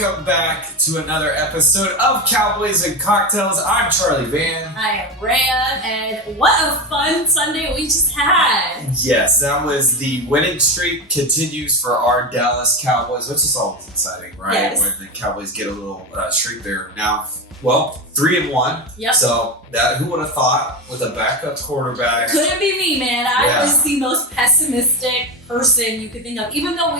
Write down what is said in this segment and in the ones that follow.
welcome back to another episode of Cowboys and Cocktails. I'm Charlie Van. I am Rayya, and what a fun Sunday we just had. Yes, that was the winning streak continues for our Dallas Cowboys, which is always exciting, right? Yes. When the Cowboys get a little streak there now. Well, 3-1. Yep. So that who would have thought with a backup quarterback? Couldn't be me, man. I was the most pessimistic person you could think of. Even though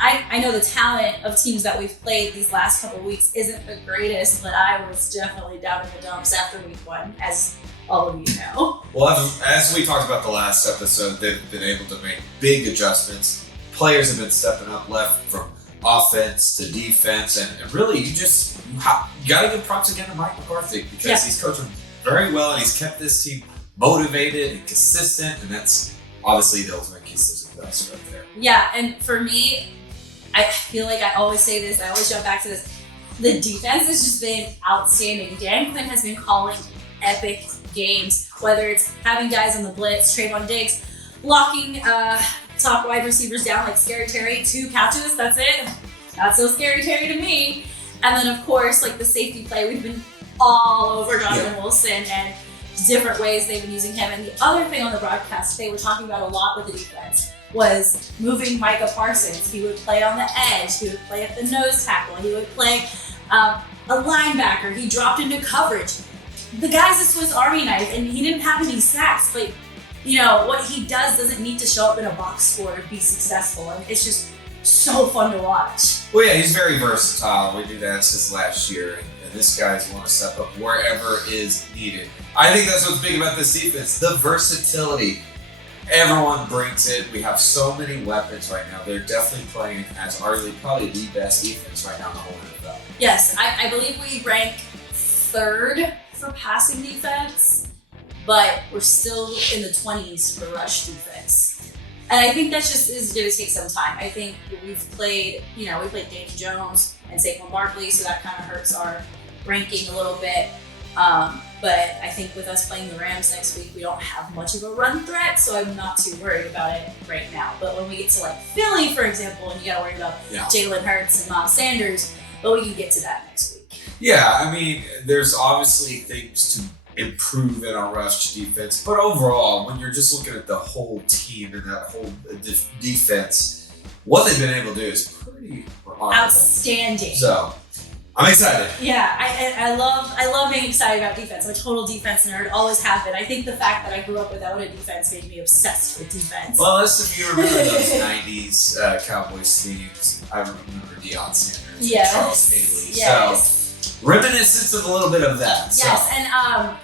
I know the talent of teams that we've played these last couple of weeks isn't the greatest, but I was definitely down in the dumps after week 1, as all of you know. Well, as we talked about the last episode, they've been able to make big adjustments. Players have been stepping up left from offense to defense, and really you got to give props again to Mike McCarthy because he's coaching very well and he's kept this team motivated and consistent, and that's obviously the ultimate key to success right there. Yeah, and for me, I feel like I always say this, I always jump back to this. The defense has just been outstanding. Dan Quinn has been calling epic games, whether it's having guys on the blitz, Trayvon Diggs, locking top wide receivers down like Scary Terry, 2 catches, that's it. Not so Scary Terry to me. And then, of course, like the safety play, we've been all over Donovan Wilson and different ways they've been using him. And the other thing on the broadcast they were talking about a lot with the defense was moving Micah Parsons. He would play on the edge. He would play at the nose tackle. He would play a linebacker. He dropped into coverage. The guy's a Swiss Army knife, and he didn't have any sacks, but you know, what he does doesn't need to show up in a box score to be successful, and it's just so fun to watch. Well, yeah, he's very versatile. We do that since last year, and this guy's want to step up wherever is needed. I think that's what's big about this defense, the versatility. Everyone brings it. We have so many weapons right now. They're definitely playing as arguably probably the best defense right now in the whole NFL. Yes, I believe we rank 3rd for passing defense, but we're still in the 20s for rush defense. And I think that just is going to take some time. I think we've played Danny Jones and Saquon Barkley, so that kind of hurts our ranking a little bit. But I think with us playing the Rams next week, we don't have much of a run threat, so I'm not too worried about it right now. But when we get to like Philly, for example, and you got to worry about Jalen Hurts and Miles Sanders, but we can get to that next week. Yeah, I mean, there's obviously things to improve in our rush defense, but overall, when you're just looking at the whole team and that whole defense, what they've been able to do is pretty remarkable. Outstanding. So I'm excited. Yeah, I love being excited about defense. I'm a total defense nerd, always have been. I think the fact that I grew up without a defense made me obsessed with defense. Well, if you remember those 90s Cowboys teams, I remember Deion Sanders and Charles Haley. Yes. So reminiscence of a little bit of that. Yes, and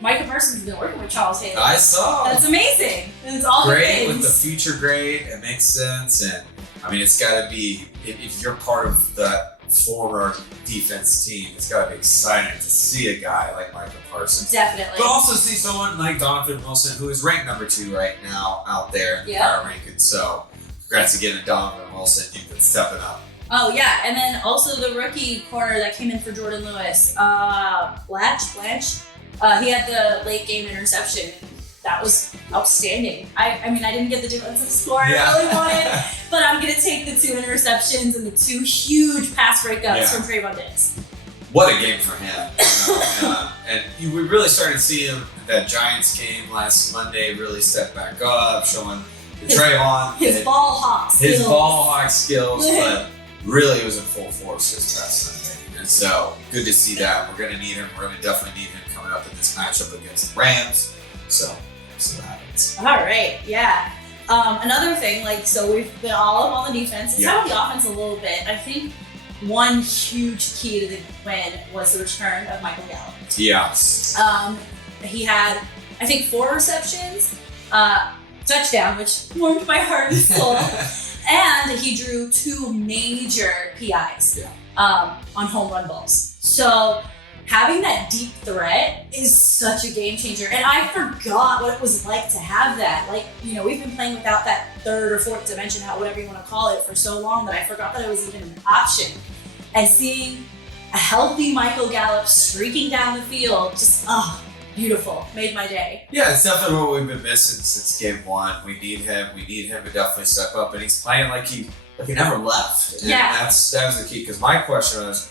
Micah Parsons has been working with Charles Haley. I saw. That's amazing. It's all great with the future grade. It makes sense, and I mean, it's got to be if you're part of that former defense team, it's got to be exciting to see a guy like Micah Parsons. Definitely. But also see someone like Donovan Wilson, who is ranked number 2 right now out there in the power rankings. So congrats again to Donovan Wilson. You've been stepping up. Oh, yeah. And then also the rookie corner that came in for Jordan Lewis, Blanche. He had the late game interception. That was outstanding. I mean, I didn't get the defensive score I really wanted, but I'm going to take the 2 interceptions and the 2 huge pass breakups from Trayvon Diggs. What a game for him. And we really started seeing him that Giants game last Monday really step back up, showing Trayvon his ball hawk skills. His ball hawk skills, but really it was in full force this past Sunday. And so good to see that. We're going to need him. We're going to definitely need him coming up in this matchup against the Rams. So that happens. All right, yeah. Another thing, so we've been all up on the defense. Let's talk about the offense a little bit. I think one huge key to the win was the return of Michael Gallup. Yes. He had, I think, 4 receptions, touchdown, which warmed my heart and soul, and he drew 2 major PIs on home run balls. So having that deep threat is such a game changer. And I forgot what it was like to have that. We've been playing without that 3rd or 4th dimension, whatever you want to call it, for so long that I forgot that it was even an option. And seeing a healthy Michael Gallup streaking down the field, just, beautiful. Made my day. Yeah, it's definitely what we've been missing since game 1. We need him. We need him to definitely step up. And he's playing like like he never left. And Yeah. that was the key. Because my question was,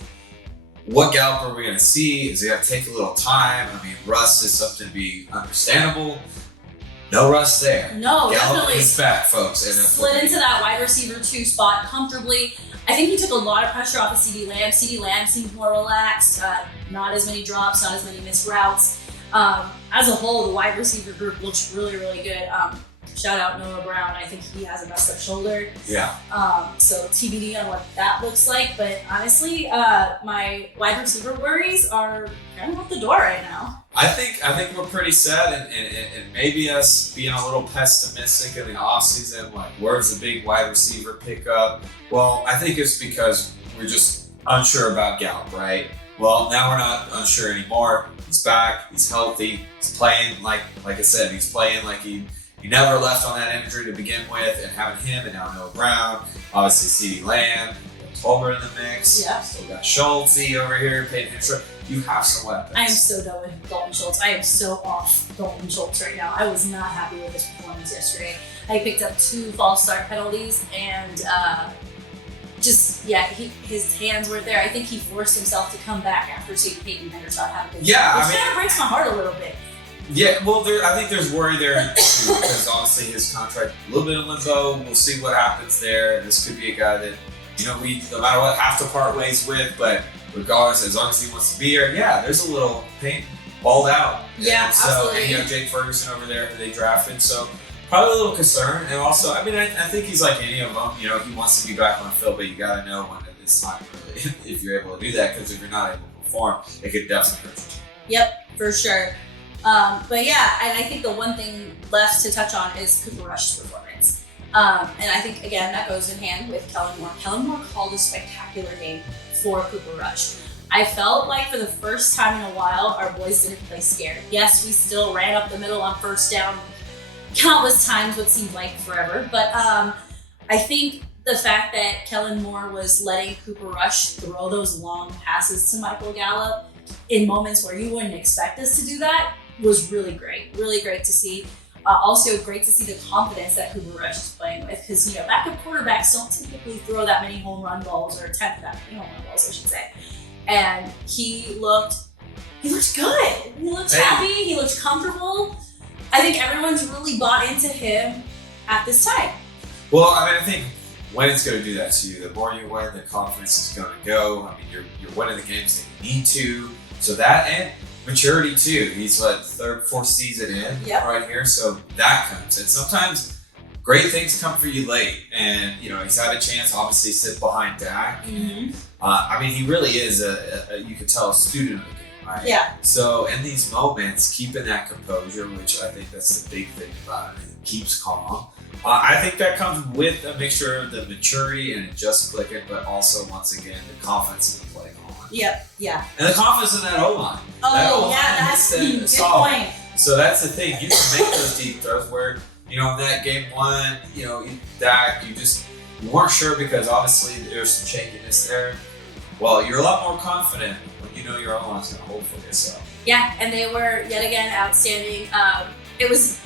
what Gallup are we going to see? Is he going to take a little time? I mean, rust is something to be understandable. No rust there. No, Gallup definitely. is back, folks. And Slid into that wide receiver 2 spot comfortably. I think he took a lot of pressure off of CeeDee Lamb. CeeDee Lamb seemed more relaxed. Not as many drops, not as many missed routes. As a whole, the wide receiver group looks really, really good. Shout out Noah Brown. I think he has a messed up shoulder. Yeah. So TBD on what that looks like. But honestly, my wide receiver worries are kind of out the door right now. I think we're pretty set, and maybe us being a little pessimistic in the offseason, like where's the big wide receiver pickup? Well, I think it's because we're just unsure about Gallup, right? Well, now we're not unsure anymore. He's back, he's healthy, he's playing like I said, he's playing like he never left on that injury to begin with, and having him and now Noah Brown, obviously CeeDee Lamb, Tolbert in the mix, Yeah. still got Schultz over here, Peyton Hitchcock. You have some weapons. I am so done with Dalton Schultz. I am so off Dalton Schultz right now. I was not happy with his performance yesterday. I picked up 2 false start penalties and his hands weren't there. I think he forced himself to come back after seeing Peyton Hendershot have a good game, which kind of breaks my heart a little bit. Yeah, well, I think there's worry there too, because obviously his contract a little bit in limbo. We'll see what happens there. This could be a guy that we no matter what have to part ways with, but regardless, as long as he wants to be here, yeah, there's a little pain balled out. Yeah, and absolutely. And Jake Ferguson over there who they drafted, so probably a little concern. And also, I mean, I think he's like any of them. He wants to be back on the field, but you got to know when it's time really if you're able to do that, because if you're not able to perform, it could definitely hurt you. Yep, for sure. But yeah, and I think the one thing left to touch on is Cooper Rush's performance. And I think, again, that goes in hand with Kellen Moore. Kellen Moore called a spectacular game for Cooper Rush. I felt like for the first time in a while, our boys didn't play scared. Yes, we still ran up the middle on first down countless times, what seemed like forever. But I think the fact that Kellen Moore was letting Cooper Rush throw those long passes to Michael Gallup in moments where you wouldn't expect us to do that was really great. Really great to see. Also great to see the confidence that Cooper Rush is playing with, because backup quarterbacks don't typically throw that many home run balls, or attempt that many home run balls, I should say. And he looked good. He looked happy. He looked comfortable. I think everyone's really bought into him at this time. Well, I mean, I think when it's going to do that to you, the more you win, the confidence is going to go. I mean, you're winning the games that you need to. So that, and maturity too. He's third, fourth season in right here, so that comes. And sometimes great things come for you late, and he's had a chance, obviously, to sit behind Dak. Mm-hmm. I mean, he really is you could tell, a student of the game, right? Yeah. So in these moments, keeping that composure, which I think that's the big thing about it, it keeps calm. I think that comes with a mixture of the maturity and it just clicking, but also, once again, the confidence in the play calling. Yep. Yeah. And the confidence in that O-line. Oh, yeah, that's a good point. So that's the thing. You can make those deep throws where, in that game 1, Dak, you weren't sure because obviously there's some shakiness there. Well, you're a lot more confident when you know your O-line's going to hold for you. So. Yeah, and they were, yet again, outstanding. It was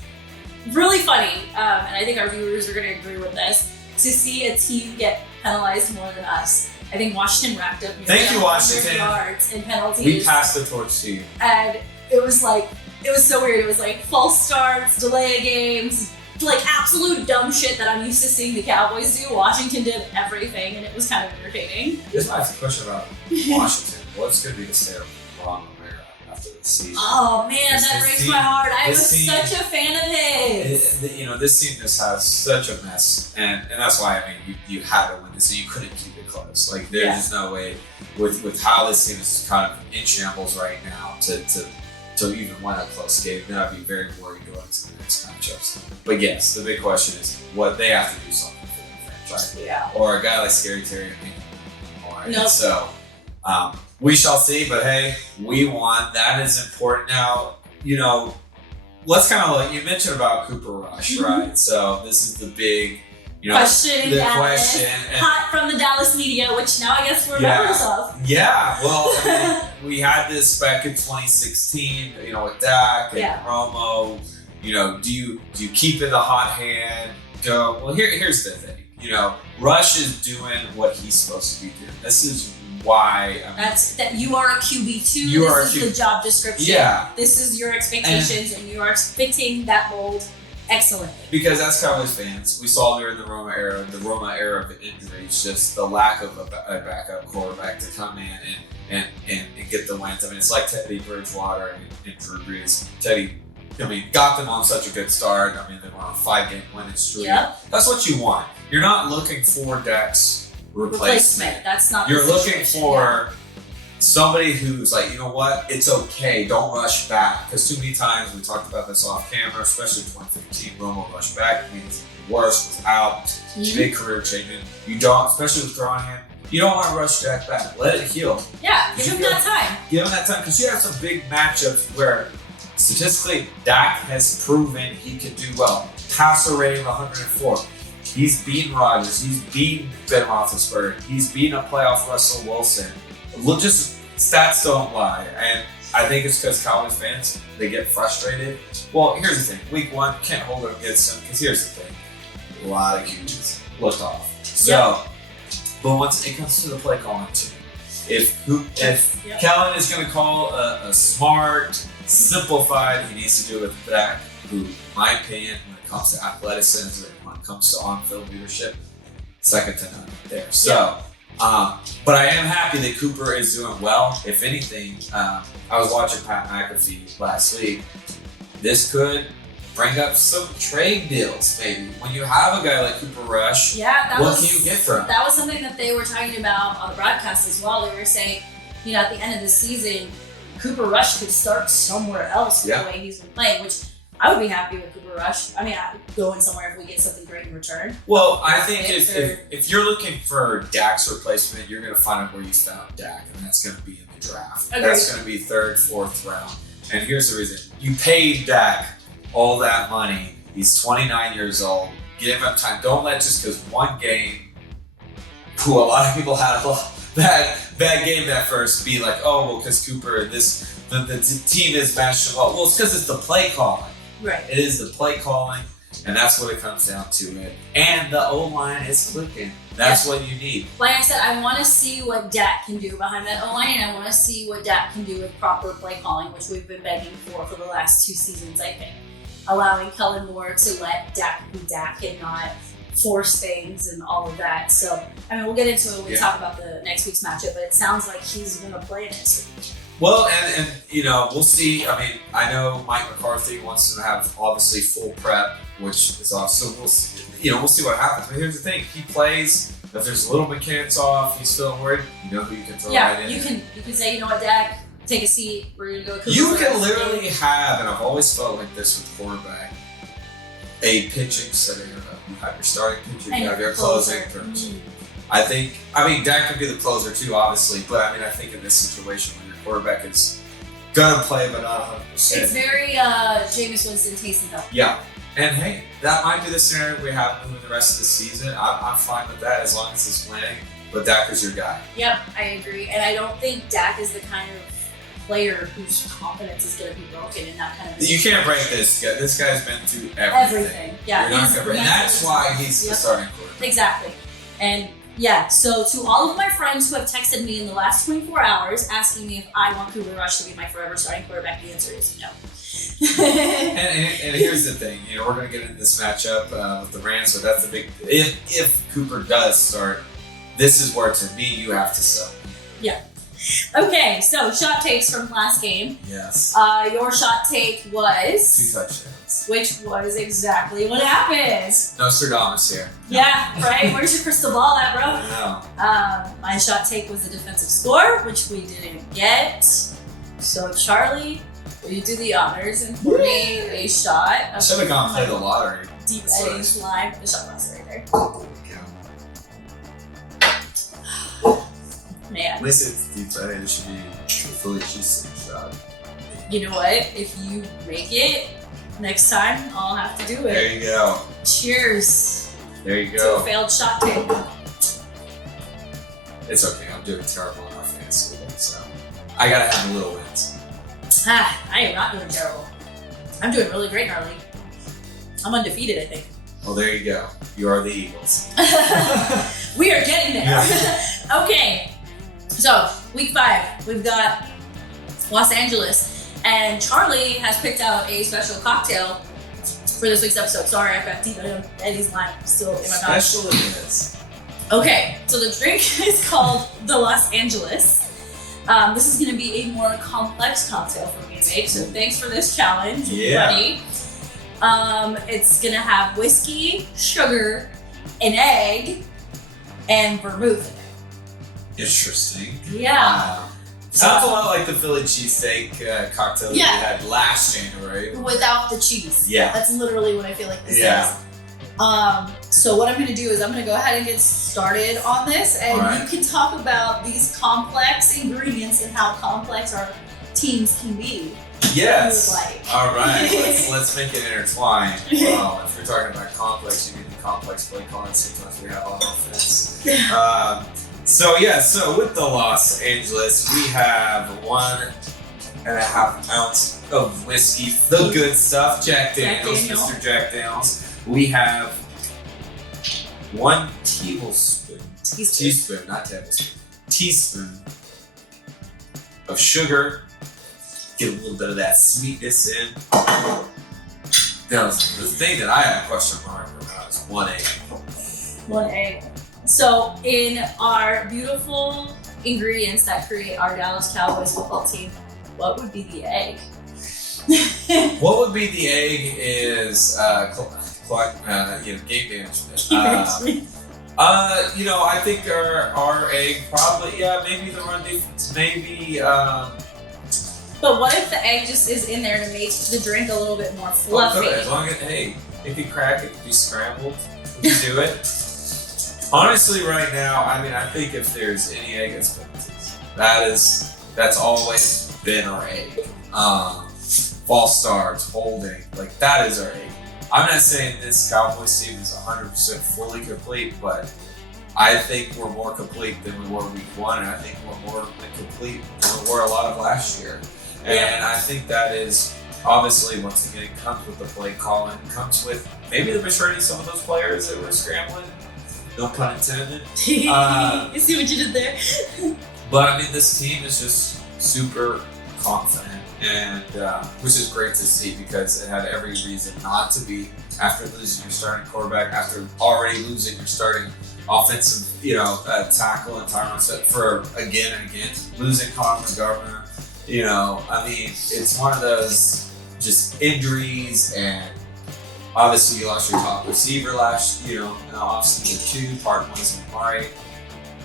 really funny, and I think our viewers are going to agree with this, to see a team get penalized more than us. I think Washington racked up Thank you, 100 Washington. yards in penalties. We passed the torch to you. And it was so weird. It was like false starts, delay of games, like absolute dumb shit that I'm used to seeing the Cowboys do. Washington did everything, and it was kind of entertaining. Here's my question about Washington. What's going to be the state of Ron Rivera after this season? Oh man, that breaks my heart. I was such a fan of his. This team just has such a mess, and that's why, I mean, you had to win this, so you couldn't keep it close. Like, there's just no way with how this team is kind of in shambles right now to even win a close game. Then I'd be very worried going into the next matchups. But yes, the big question is what they have to do something for the franchise. Yeah. Or a guy like Scary Terry or Nope. So we shall see, but hey, we won. That is important. Now, let's kind of you mentioned about Cooper Rush, right? So this is the big question in the Dallas. question. Hot from the Dallas media, which now I guess we're members of. Yeah, well, I mean, we had this back in 2016, with Dak and Romo. Do you keep it the hot hand? Well, here's the thing. Rush is doing what he's supposed to be doing. This is why. That you are a QB2. This is the job description. Yeah. This is your expectations, and you are fitting that mold excellently. Because as Cowboys fans, we saw during the Roma era of injuries, just the lack of a backup quarterback to come in and get the wins. I mean, it's like Teddy Bridgewater and Drew Brees. Teddy, got them on such a good start. I mean, they were on a 5-game winning streak. Yep. That's what you want. You're not looking for Dak's replacement. That's not. You're looking for somebody who's like, you know what? It's okay. Don't rush back. Because too many times we talked about this off camera, especially 2015, Romo rushed back. I mean, it's worse, was out. Big career changing. You don't, especially with throwing hand. You don't want to rush Dak back. Let it heal. Yeah, give him that time. Give him that time because you have some big matchups where statistically Dak has proven he can do well. Passer rating of 104. He's beaten Rodgers. He's beaten Ben Roethlisberger. He's beaten a playoff Russell Wilson. Look, just stats don't lie, and I think it's because Cowboys fans, they get frustrated. Well, here's the thing: Week 1 can't hold it against them because here's the thing: a lot of QBs looked off. So, but once it comes to the play calling too, if Kellen is going to call a smart, simplified, he needs to do it with Dak, who, in my opinion, when it comes to athleticism, when it comes to on-field leadership, second to none there. So. But I am happy that Cooper is doing well. If anything, I was watching Pat McAfee last week. This could bring up some trade deals, maybe. When you have a guy like Cooper Rush, what can you get from him? That was something that they were talking about on the broadcast as well. They were saying, at the end of the season, Cooper Rush could start somewhere else with the way he's been playing, which I would be happy with Cooper Rush. I mean, I'd go in somewhere if we get something great in return. Well, I think if you're looking for Dak's replacement, you're going to find out where you found Dak, and that's going to be in the draft. Agreed. That's going to be 3rd, 4th round. And here's the reason. You paid Dak all that money. He's 29 years old. Give him time. Don't let just because one game, a lot of people had a bad game that first, be like, oh, well, because Cooper, the team is matched him up. Well, it's because it's the play calling. Right. It is the play calling, and that's what it comes down to it. And the O-line is clicking. That's what you need. Like I said, I want to see what Dak can do behind that O-line, and I want to see what Dak can do with proper play calling, which we've been begging for the last 2 seasons, I think. Allowing Kellen Moore to let Dak be Dak and not force things and all of that. So, I mean, we'll get into it when we talk about the next week's matchup, but it sounds like he's going to play next week. Well, and we'll see. I mean, I know Mike McCarthy wants to have obviously full prep, which is awesome. So we'll see what happens. But here's the thing: he plays. If there's a little mechanics off, he's feeling worried. You know who you can throw right in. You can say, you know what, Dak, take a seat. We're gonna go. You can literally have, and I've always felt like this with quarterback, a pitching setting. You have your starting pitcher, you have your closing pitcher. I mean, Dak could be the closer too, obviously, but I think in this situation where your quarterback is gonna play but not 100%. It's very Jameis Winston, Taysom Hill. Yeah, and hey, that might be the scenario we have moving the rest of the season. I'm fine with that as long as he's winning, but Dak is your guy. Yep, I agree, and I don't think Dak is the kind of player whose confidence is going to be broken in that kind of. You can't break this guy. This guy's been through everything. Yeah, you're not gonna break, and that's why he's the starting quarterback. Exactly, and. Yeah, so to all of my friends who have texted me in the last 24 hours asking me if I want Cooper Rush to be my forever starting quarterback, the answer is no. and here's the thing, we're going to get into this matchup with the Rams, so that's the big. If Cooper does start, this is where to me you have to sell. Yeah. Okay, so shot takes from last game. Yes. Your shot take was 2 touchdowns, which was exactly what happened. Nostradamus here. Yeah, right. Where's your crystal ball at, bro? I know. My shot take was a defensive score, which we didn't get. So Charlie, will you do the honors and pour me a shot? I should have gone play the lottery. Deep edge lime. The shot glass right there. Man. At least it's deep edge. It should be a fully cheesesteak shot. You know what? If you make it next time, I'll have to do it. There you go. Cheers. There you To go. a failed shot take. It's okay. I'm doing terrible in our fantasy league, so I gotta have a little wins. I am not doing terrible. I'm doing really great in our league. I'm undefeated, I think. Well, there you go. You are the Eagles. We are getting there. Yeah. Okay. So, week 5, we've got Los Angeles, and Charlie has picked out a special cocktail for this week's episode. Sorry, I've got Eddie's lime still in my mouth. Special it is. Okay, so the drink is called the Los Angeles. This is going to be a more complex cocktail for me to make, so thanks for this challenge, buddy. It's going to have whiskey, sugar, an egg, and vermouth in it. Interesting. Yeah. Sounds a lot like the Philly cheesesteak cocktail that we had last January. Without the cheese. Yeah. That's literally what I feel like this Yeah. is. So what I'm going to do is I'm going to go ahead and get started on this, and you can talk about these complex ingredients and how complex our teams can be. Yes. Like. All right. Let's make it intertwined. Well, if we're talking about complex, you need the complex play calling. Sometimes we have on offense. So with the Los Angeles, we have 1.5 ounce of whiskey, the good stuff, Jack Daniels, Mr. Jack Daniels. We have 1 teaspoon, not tablespoon, teaspoon of sugar. Get a little bit of that sweetness in. Now, the thing that I have a question mark about is 1 egg. 1 egg. So in our beautiful ingredients that create our Dallas Cowboys football team, what would be the egg? What would be the egg is game management. I think our egg probably, maybe the run defense, maybe. But what if the egg just is in there to make the drink a little bit more fluffy? Good. As long as, it could crack, it could be scrambled, we can do it. Honestly, right now, I think if there's any egg, it's penalties. That's always been our egg. False starts, holding, like that is our egg. I'm not saying this Cowboys team is 100% fully complete, but I think we're more complete than we were week 1, and I think we're more complete than we were a lot of last year. And I think that is obviously, once again, comes with the play calling, comes with maybe the maturity of some of those players that were scrambling. No pun intended. You see what you did there? But this team is just super confident, and which is great to see because it had every reason not to be after losing your starting quarterback, after already losing your starting offensive, tackle and Tyron for again and again, losing Connor McGovern. It's one of those just injuries, and obviously you lost your top receiver last, in the offseason too. Part wasn't right.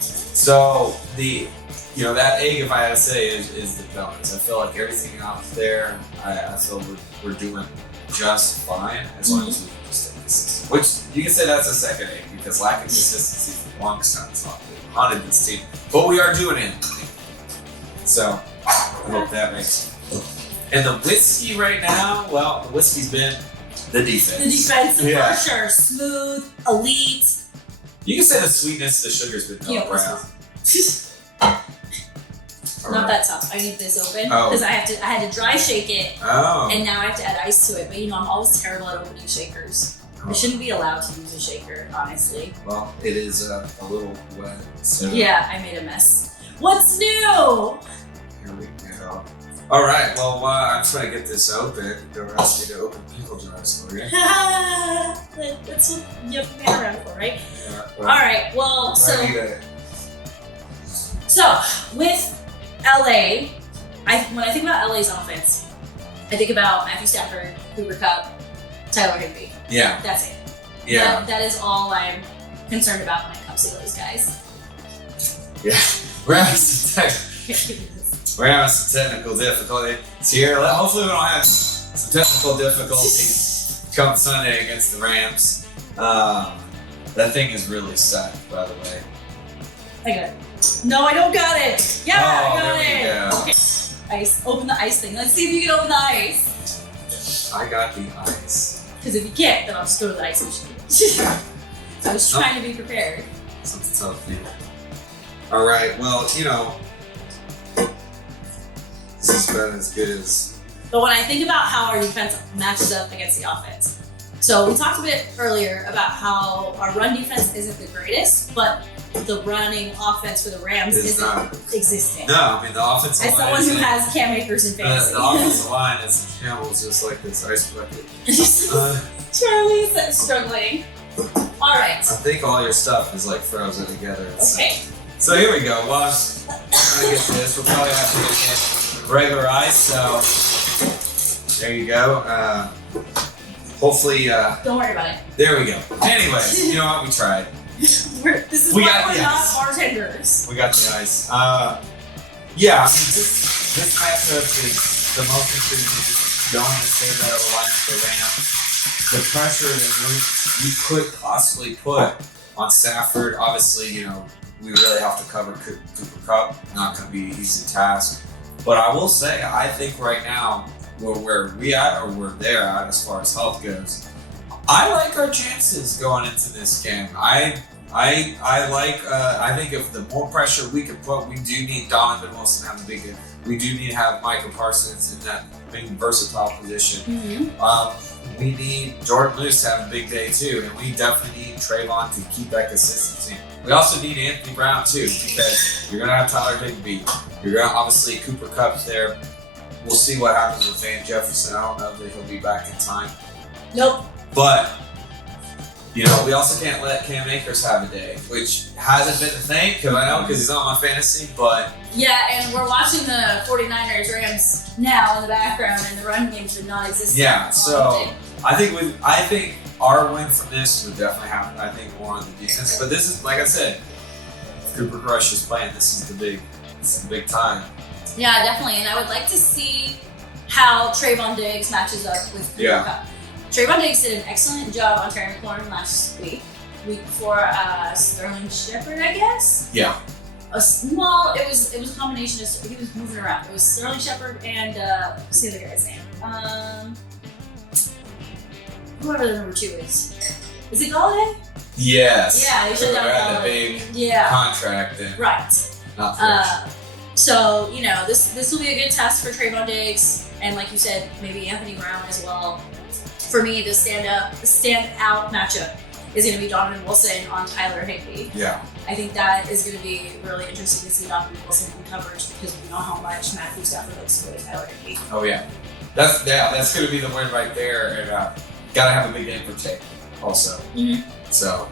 So that egg, if I had to say, is the penalties. I feel like everything out there, I feel we're doing just fine as long as we can just stay consistent. Which you can say that's a second egg because lack of consistency for the longest time has not really haunted this team. But we are doing it. So I hope that makes sense. And the whiskey right now, well, the whiskey's been the defense. The defense, for sure. Smooth, elite. You can say the sweetness, the sugar's been brown. Not that tough. I need this open because I had to dry shake it, and now I have to add ice to it. But I'm always terrible at opening shakers. I shouldn't be allowed to use a shaker, honestly. Well, it is a little wet. So. Yeah, I made a mess. What's new? Here we go. All right. Well, I'm trying to get this open. Don't ask me to open pickle jars for you. That's what you have to man around for, right? Yeah, all right. Well, so with LA, when I think about LA's offense, I think about Matthew Stafford, Cooper Kupp, Tyler Higbee. Yeah. That's it. Yeah. That is all I'm concerned about when it comes to those guys. Yeah. We're having some technical difficulties here. Hopefully we don't have some technical difficulties come Sunday against the Rams. That thing is really stuck, by the way. I got it. No, I don't got it. Yeah, I got it. Go. Okay. Ice. Open the ice thing. Let's see if you can open the ice. I got the ice. Because if you can't, then I'll just go to the ice machine. I was trying to be prepared. Something's tough, man. All right. Well, this is about as good as. But when I think about how our defense matches up against the offense, So we talked a bit earlier about how our run defense isn't the greatest, but the running offense for the Rams isn't existing. No, I mean the offensive line. As someone who has Cam Akers in fantasy. The offensive line is in shambles, just like this ice bucket. Charlie's struggling. All right. I think all your stuff is like frozen together. Okay. So here we go. Well, I'm gonna get this. We'll probably have to get regular ice. So there you go. Hopefully. Don't worry about it. There we go. Anyways, you know what? We tried. This is why we're not bartenders. We got the ice. Yeah, I mean, this matchup is the most intriguing. Just going to say that over line with the Rams. The pressure that you could possibly put on Stafford. Obviously, you know, we really have to cover Cooper Kupp. Not going to be an easy task. But I will say, I think right now, where we at or we're there at as far as health goes, I like our chances going into this game. I think if the more pressure we can put, we do need Donovan Wilson to have a big game. We do need to have Micah Parsons in that big versatile position. Mm-hmm. We need Jordan Lewis to have a big day too, and we definitely need Trayvon to keep that consistency. We also need Anthony Brown too, because you're gonna have Tyler Higbee. You're gonna obviously Cooper Kupp's there. We'll see what happens with Van Jefferson. I don't know that he'll be back in time. Nope. But you know, we also can't let Cam Akers have a day, which hasn't been a thing because he's on my fantasy. But yeah, and we're watching the 49ers Rams now in the background, and the run game's been non-existent. Yeah, so I think our win from this would definitely happen. I think more on the defense, but this is like I said, if Cooper Rush is playing. This is the big time. Yeah, definitely, and I would like to see how Trayvon Diggs matches up with Cooper Kupp. Trayvon Diggs did an excellent job on Terry McLaurin last week before Sterling Shepard, I guess. Yeah. Well, it was a combination of he was moving around. It was Sterling Shepard and what's the other guy's name? Whoever the number 2 is. Is it Galladay? Yes. Yeah, he shut down the big contract. And right. Not so you know this will be a good test for Trayvon Diggs, and like you said, maybe Anthony Brown as well. For me, the stand out matchup is going to be Donovan Wilson on Tyler Higbee. Yeah. I think that is going to be really interesting to see Donovan Wilson in coverage because we know how much Matthew Stafford likes to go to Tyler Higbee. Oh yeah, that's going to be the win right there, and gotta have a big game for Tate also. Mm-hmm. So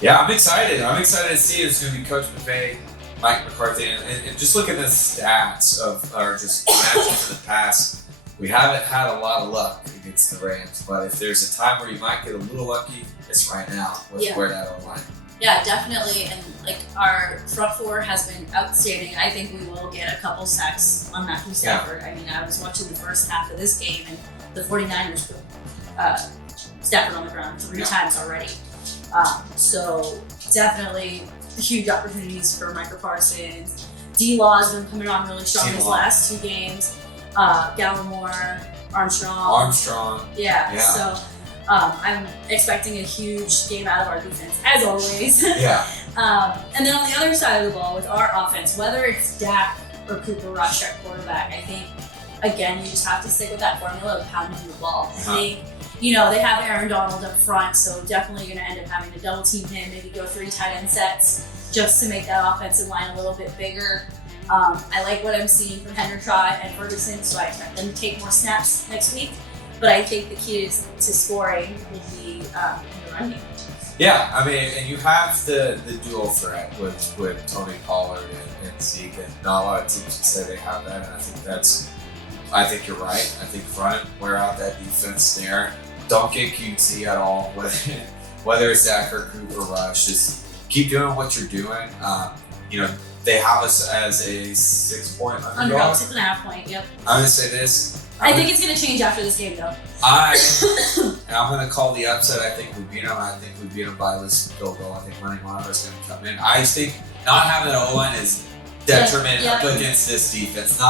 yeah, I'm excited. I'm excited to see it. It's going to be Coach McVay, Mike McCarthy, and just look at the stats of our just matches in the past. We haven't had a lot of luck against the Rams, but if there's a time where you might get a little lucky, it's right now with where that O-line. Yeah, definitely. And like our front four has been outstanding. I think we will get a couple sacks on Matthew Stafford. I mean, I was watching the first half of this game, and the 49ers put Stafford on the ground 3 times already. So definitely huge opportunities for Micah Parsons. D-Law has been coming on really strong his last 2 games. Gallimore, Armstrong. Yeah. So I'm expecting a huge game out of our defense, as always. Yeah. And then on the other side of the ball with our offense, whether it's Dak or Cooper Rush at quarterback, I think, again, you just have to stick with that formula of pounding the ball. I think, you know, they have Aaron Donald up front, so definitely going to end up having to double team him, maybe go 3 tight end sets just to make that offensive line a little bit bigger. I like what I'm seeing from Henry Trott and Ferguson, so I expect them to take more snaps next week. But I think the key to scoring will be in the run game. Yeah, I mean, and you have the dual threat with Tony Pollard and Zeke, and not a lot of teams would say they have that, and I think you're right. I think front wear out that defense there. Don't get cutesy at all, whether it's Dak or Cooper Rush. Just keep doing what you're doing. You know, they have us as a 6-point underdog. 6.5 point, yep. I'm going to say this. I think it's going to change after this game, though. I'm going to call the upset. I think we beat them. I think we beat them by at least field goal. I think Lenny Monroe is going to come in. I think not having an O-line is detriment against this defense.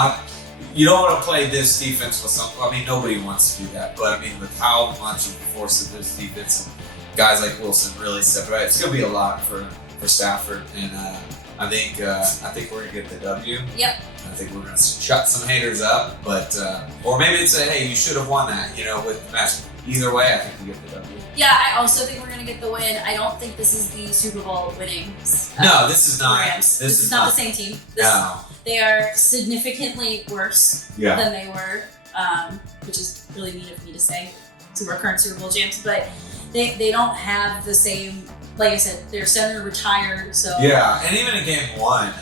You don't want to play this defense with some. I mean, nobody wants to do that. But I mean, with how much of the force of this defense and guys like Wilson really step right, it's going to be a lot for Stafford. And I think we're gonna get the W. Yep. I think we're going to shut some haters up, but or maybe it's hey, you should have won that, with the match. Either way, I think we get the W. Yeah, I also think we're going to get the win. I don't think this is the Super Bowl winning. No, this is not. Rams. This is not the same team. No. They are significantly worse than they were, which is really neat of me to say to our current Super Bowl champs, but they don't have the same, like I said, their center retired, so. Yeah, and even in game 1,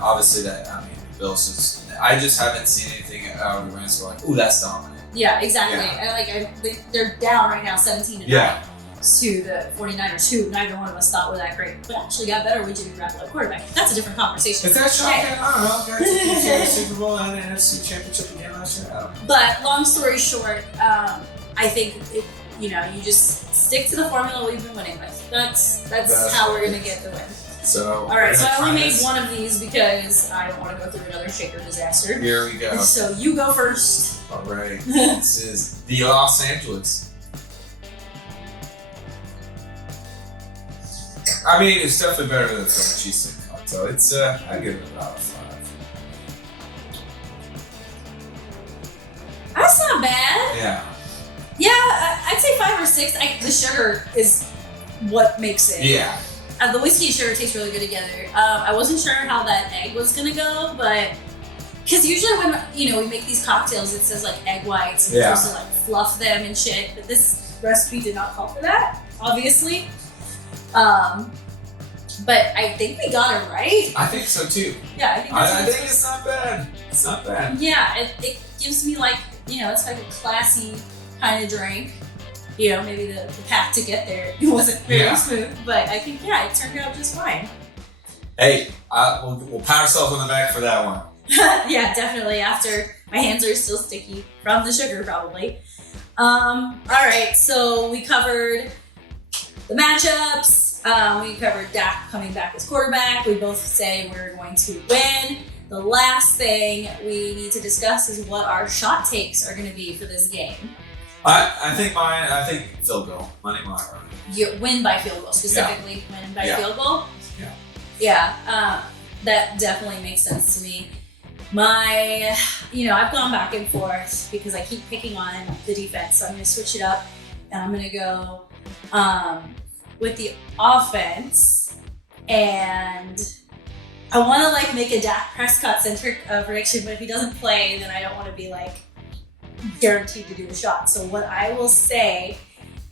obviously the Bills I just haven't seen anything out of the Rams where ooh, that's dominant. Yeah, exactly. Yeah. They're down right now 17-9 to the 49ers, who neither one of us thought were that great, but actually got better with Jimmy Garoppolo at quarterback. That's a different conversation. Is that shocking? I don't know. Guys, the Super Bowl and the NFC Championship again last year. But long story short, I think you just stick to the formula we've been winning with. That's how we're gonna get the win. So all right, so I only made one of these because I don't want to go through another shaker disaster. Here we go. So you go first. All right. This is the Los Angeles. It's definitely better than the Philly cheesesteak cocktail. It's I give it about a 5. That's not bad. Yeah. Yeah, I'd say 5 or 6. The sugar is what makes it. Yeah. The whiskey and sugar taste really good together. I wasn't sure how that egg was gonna go, but because usually when we make these cocktails, it says egg whites and you're supposed to fluff them and shit. But this recipe did not call for that, obviously. But I think we got it right. I think so too. Yeah, I think it's not bad. It's not bad. Yeah, it gives me it's a classy kind of drink. Maybe the path to get there wasn't very smooth, but I think it turned out just fine. Hey, we'll pat ourselves on the back for that one. Yeah, definitely. After my hands are still sticky from the sugar, probably. All right, so we covered the matchups. We covered Dak coming back as quarterback. We both say we're going to win. The last thing we need to discuss is what our shot takes are going to be for this game. I think field goal. Money line. You win by field goal, specifically win by field goal. Yeah. Yeah, that definitely makes sense to me. I've gone back and forth because I keep picking on the defense, so I'm going to switch it up and I'm going to go with the offense, and I want to make a Dak Prescott centric prediction, but if he doesn't play, then I don't want to be guaranteed to do the shot. So what I will say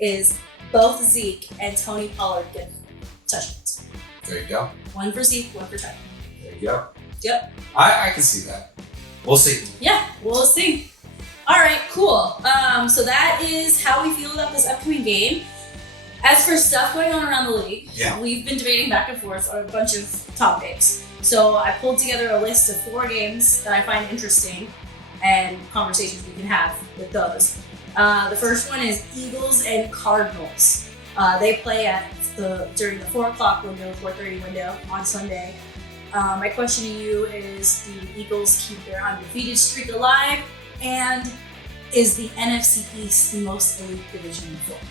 is both Zeke and Tony Pollard get touchdowns. There you go. One for Zeke, one for Tony. There you go. Yep. I can see that. We'll see. Yeah, we'll see. All right, cool. So that is how we feel about this upcoming game. As for stuff going on around the league, we've been debating back and forth on a bunch of topics. So I pulled together a list of 4 games that I find interesting and conversations we can have with those. The first one is Eagles and Cardinals. They play during the 4 o'clock window, 4:30 window on Sunday. My question to you is, do the Eagles keep their undefeated streak alive? And is the NFC East the most elite division in football?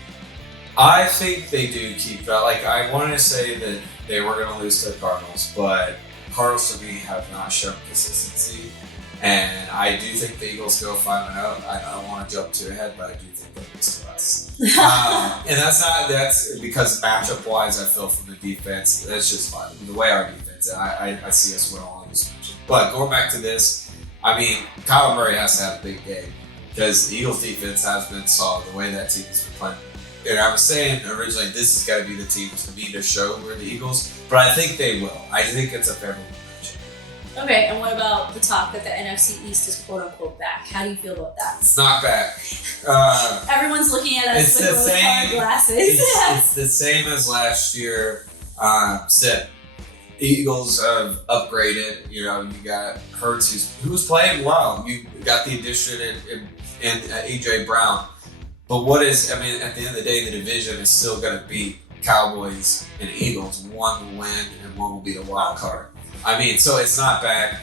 I think they do keep that. I wanted to say that they were going to lose to the Cardinals, but Cardinals to me have not shown consistency. And I do think the Eagles go 5-0. I don't want to jump too ahead, but I do think they lose to us. And that's because matchup wise, I feel from the defense, that's just fine. The way our defense, I see us win all of this matchup. But going back to this, Kyler Murray has to have a big game because the Eagles defense has been solid the way that team has been playing. And I was saying originally, this has got to be the team for me to show we're the Eagles, but I think they will. I think it's a favorable match. Okay, and what about the talk that the NFC East is quote unquote back? How do you feel about that? It's not back. Everyone's looking at us with rose-colored glasses. It's the same as last year. Said Eagles have upgraded. You got Hurts, who was playing well. You got the addition in AJ Brown. But at the end of the day, the division is still going to beat Cowboys and Eagles. One will win and one will be the wild card. So it's not back.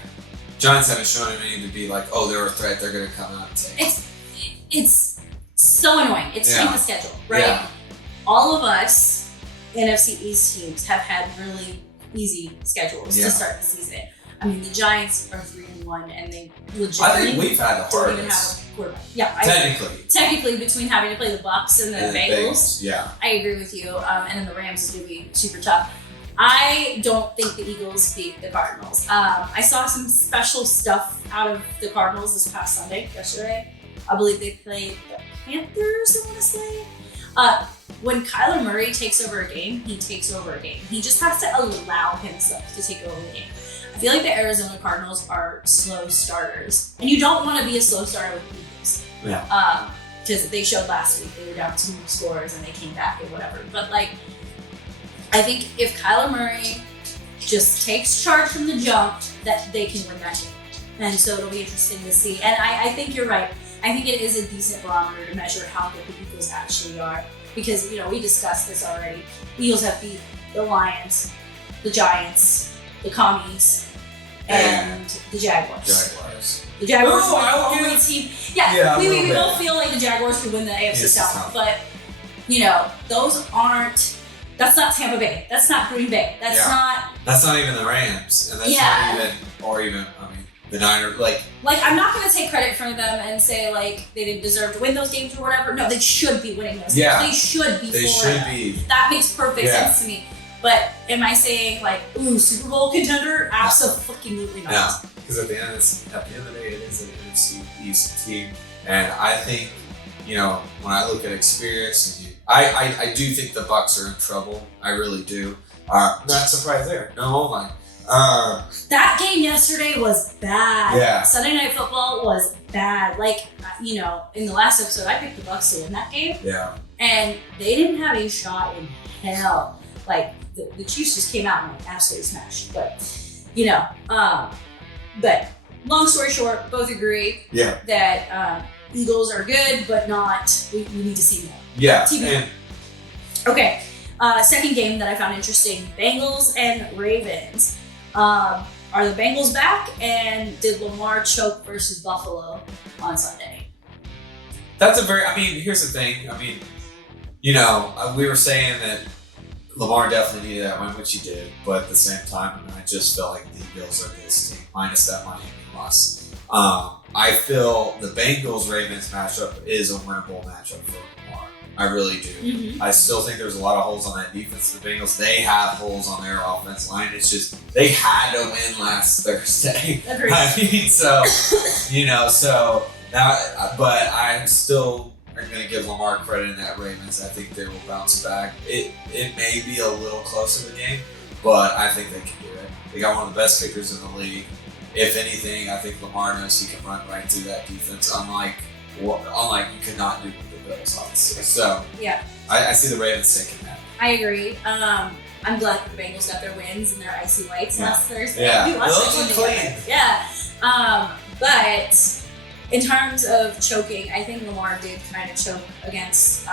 Giants haven't shown anything to be they're a threat. They're going to come out and take It's so annoying. It's like the schedule, right? Yeah. All of us NFC East teams have had really easy schedules to start the season. I mean, the Giants are 3-1, and they I legitimately think we've had the don't even hardest. have a quarterback. Yeah, Technically, between having to play the Bucs and the and Bengals, yeah. I agree with you. And then the Rams is going to be super tough. I don't think the Eagles beat the Cardinals. I saw some special stuff out of the Cardinals this past yesterday. I believe they played the Panthers, I want to say. When Kyler Murray takes over a game, he takes over a game. He just has to allow himself to take over the game. I feel like the Arizona Cardinals are slow starters. And you don't want to be a slow starter with the Eagles. Yeah. Because they showed last week they were down 2 scores and they came back and whatever. But like, I think if Kyler Murray just takes charge from the jump, that they can win that game. And so it'll be interesting to see. And I think you're right. I think it is a decent barometer to measure how good the Eagles actually are. Because, we discussed this already. The Eagles have beat the Lions, the Giants, the Commies, and the Jaguars. The Jaguars are the only team. Yeah, we both feel like the Jaguars could win the AFC South. But, those aren't. That's not Tampa Bay. That's not Green Bay. That's not even the Rams. And that's not even, the Niners. Like, I'm not going to take credit for them and say, they didn't deserve to win those games or whatever. No, they should be winning those games. They should be. They should be. That makes perfect sense to me. But am I saying, Super Bowl contender? Absolutely not. No, because at the end of the day, it is an NFC East team. And I think, when I look at experience, I do think the Bucs are in trouble. I really do. Not surprised there. No, hold on. That game yesterday was bad. Yeah. Sunday Night Football was bad. In the last episode, I picked the Bucs to win that game. Yeah. And they didn't have a shot in hell. The Chiefs just came out and absolutely smashed. But, but long story short, both agree that Eagles are good, but not, we need to see more. Yeah. Okay. Second game that I found interesting, Bengals and Ravens. Are the Bengals back, and did Lamar choke versus Buffalo on Sunday? That's here's the thing. We were saying that Lamar definitely needed that win, which he did, but at the same time, I just felt like the Bills are this team, minus that Miami loss. I feel the Bengals-Ravens matchup is a winnable matchup for Lamar. I really do. Mm-hmm. I still think there's a lot of holes on that defense. The Bengals, they have holes on their offense line. It's just, they had to win last Thursday. Agreed. So now, but I'm still going to give Lamar credit in that Ravens. I think they will bounce back. It may be a little close of a game, but I think they can do it. They got one of the best kickers in the league. If anything, I think Lamar knows he can run right through that defense, unlike you could not do with the Bills, obviously. So yeah, I see the Ravens taking that. I agree. I'm glad that the Bengals got their wins and their icy whites last Thursday. Yeah, we watched those look clean. Yeah, but in terms of choking, I think Lamar did kind of choke against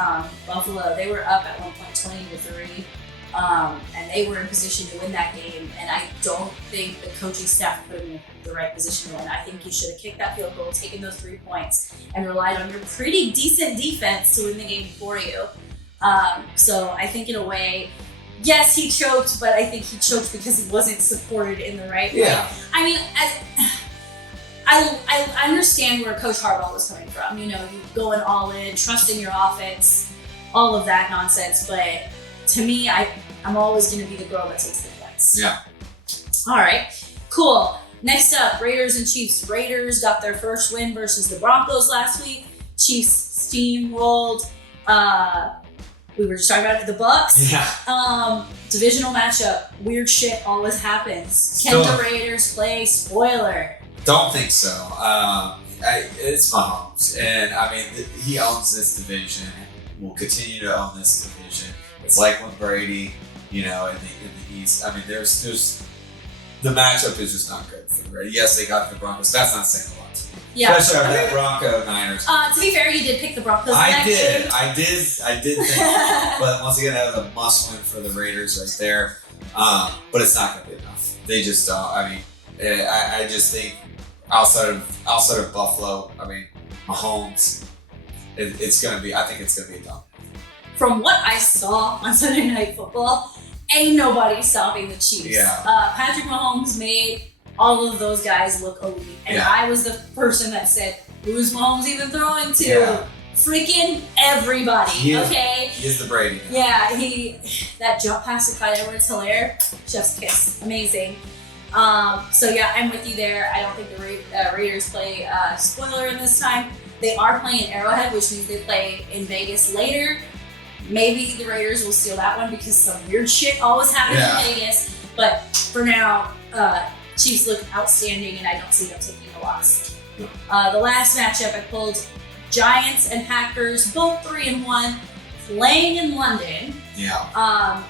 Buffalo. They were up at one point 20-3. And they were in position to win that game, and I don't think the coaching staff put him in the right position to win. I think you should have kicked that field goal, taken those 3 points, and relied on your pretty decent defense to win the game for you. So I think in a way, yes, he choked, but I think he choked because he wasn't supported in the right way. I understand where Coach Harbaugh was coming from. You going all in, trusting your offense, all of that nonsense, but to me, I'm always going to be the girl that takes the points. Yeah. All right. Cool. Next up, Raiders and Chiefs. Raiders got their first win versus the Broncos last week. Chiefs steamrolled. We were just talking about the Bucs. Yeah. Divisional matchup. Weird shit always happens. Can the Raiders play? Spoiler. Don't think so. It's Mahomes, and he owns this division. Will continue to own this division. It's like when Brady, in the East. There's the matchup is just not good for the Raiders. Yes, they got the Broncos. That's not saying a lot to me. Yeah. Especially after that Bronco Niners. To be fair, you did pick the Broncos. I did think, but once again, that was a must win for the Raiders right there. But it's not going to be enough. They just don't. I just think outside of Buffalo, Mahomes, it's going to be. I think it's going to be a dump. From what I saw on Sunday Night Football, ain't nobody stopping the Chiefs. Yeah. Patrick Mahomes made all of those guys look elite. And Yeah. I was the person that said, who's Mahomes even throwing to? Yeah. Freaking everybody, He is- okay? He is the Brady. Yeah, that jump pass to Clyde Edwards-Helaire, chef's kiss, amazing. So yeah, I'm with you there. I don't think the Raiders play spoiler in this time. They are playing Arrowhead, which means they play in Vegas later. Maybe the Raiders will steal that one because some weird shit always happens in Vegas. But for now, Chiefs look outstanding, and I don't see them taking a loss. The last matchup I pulled Giants and Packers, both 3-1, playing in London. Yeah.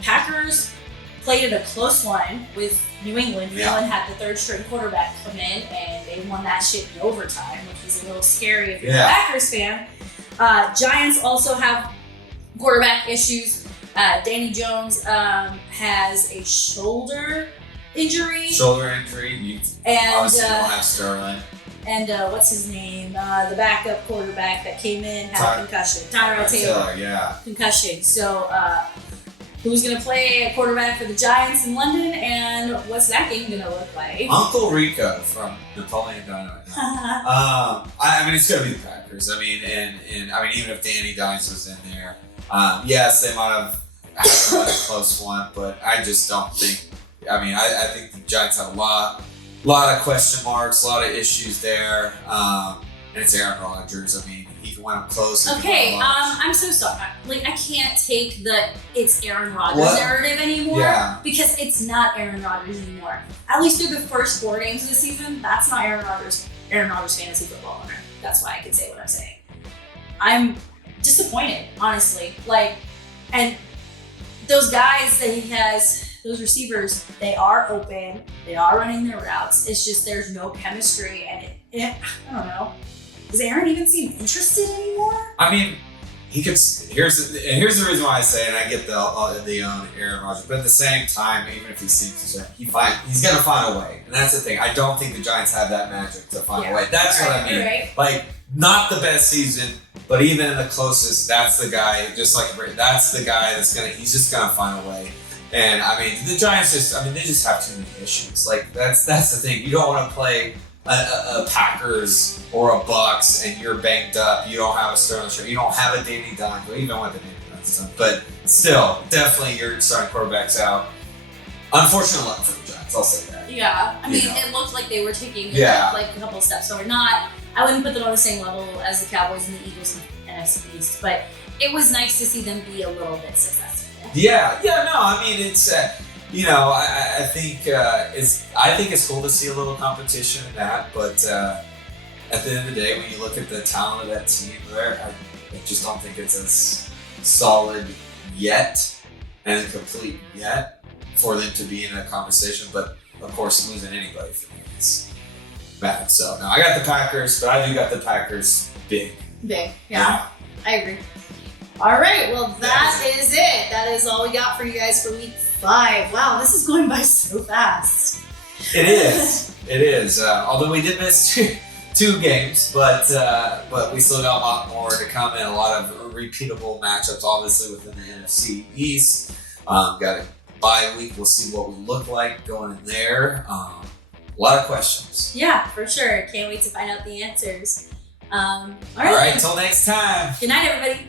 Packers played a close one with New England. New Yeah. England had the third string quarterback come in, and they won that shit in overtime, which was a little scary if you're a Packers fan. Giants also have quarterback issues. Danny Jones has a shoulder injury. You And obviously don't have Sterling. and what's his name? The backup quarterback that came in had a concussion. Tyrod Taylor. Yeah. Concussion. So who's going to play a quarterback for the Giants in London, and what's that game going to look like? Uncle Rico from Napoleon Dynamite. I mean, it's going to be the Packers. I mean, and I mean, even if Danny Dimes was in there, yes, they might have had a close one, but I just don't think. I mean, I think the Giants have a lot of question marks, a lot of issues there, and it's Aaron Rodgers. I mean, he can win them close. Okay, I'm so sorry. Like, I can't take the it's Aaron Rodgers narrative anymore because it's not Aaron Rodgers anymore. At least through the first 4 games of the season, that's not Aaron Rodgers fantasy football owner. That's why I can say what I'm saying. I'm disappointed, honestly. Like, and those guys that he has, those receivers, they are open, they are running their routes. It's just there's no chemistry, and I don't know. Does Aaron even seem interested anymore? I mean, he could. Here's the reason why I say, and I get the Aaron Rodgers, but at the same time, even if he seems to, he's gonna find a way, and that's the thing. I don't think the Giants have that magic to find a way. That's what I mean. Right. Like, not the best season, but even in the closest, that's the guy. Just like that's the guy he's just gonna find a way. And I mean, the Giants they just have too many issues. Like that's the thing. You don't want to play a Packers or a Bucks and you're banged up. You don't have a Sterling, you don't have a Danny Dimes. Well, you don't want the Danny Dimes, but still, definitely your starting quarterback's out. Unfortunate luck for the Giants. I'll say that. Yeah, I mean, it looked like they were taking like a couple steps forward. I wouldn't put them on the same level as the Cowboys and the Eagles and NFC East, but it was nice to see them be a little bit successful. Yeah, no, I mean it's I think it's cool to see a little competition in that, but at the end of the day, when you look at the talent of that team there, I just don't think it's as solid yet and complete yet for them to be in a conversation. But of course, losing anybody for me is bad. So no, I got the Packers, but I do got the Packers big. Yeah. I agree. All right, well, that is it. That is all we got for you guys for week 5. Wow, this is going by so fast. It is. Although we did miss two games, but we still got a lot more to come and a lot of repeatable matchups, obviously, within the NFC East. Got a bye week. We'll see what we look like going in there. A lot of questions. Yeah, for sure. Can't wait to find out the answers. All right, till next time. Good night, everybody.